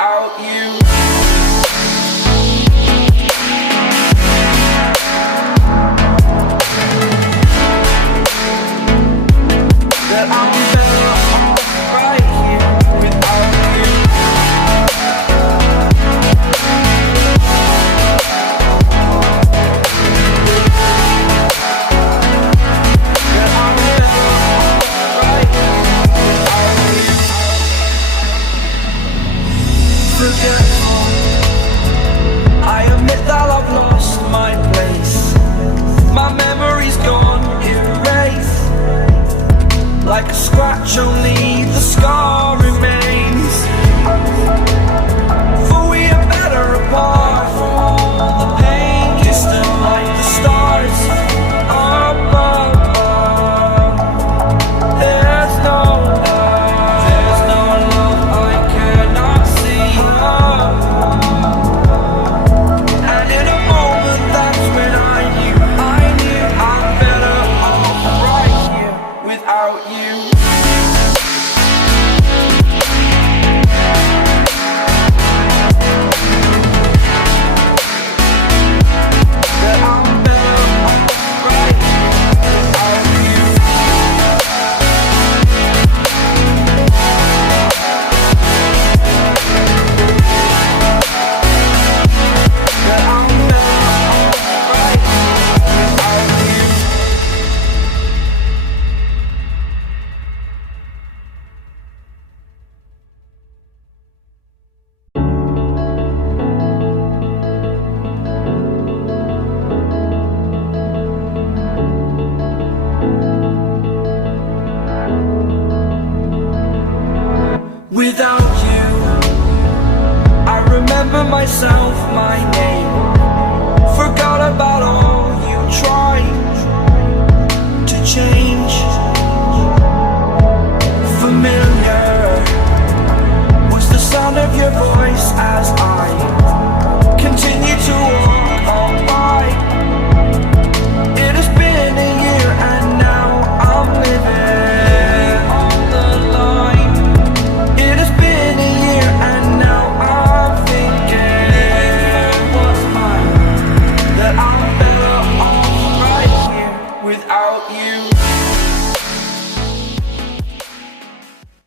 without you. That I'm better off right here without you. That I'm better off right here without you. Forgetful, I admit that I've lost my place. My memory's gone erased. Like a scratch, only the scar remains. For we are better apart from all the pain. Distant like the stars up above. There's no love, there's no love I cannot see. And in a moment that's when I knew I'm better off right here without you. Without you, I remember myself, my name. Forgot about all you tried to change. Familiar was the sound of your voice.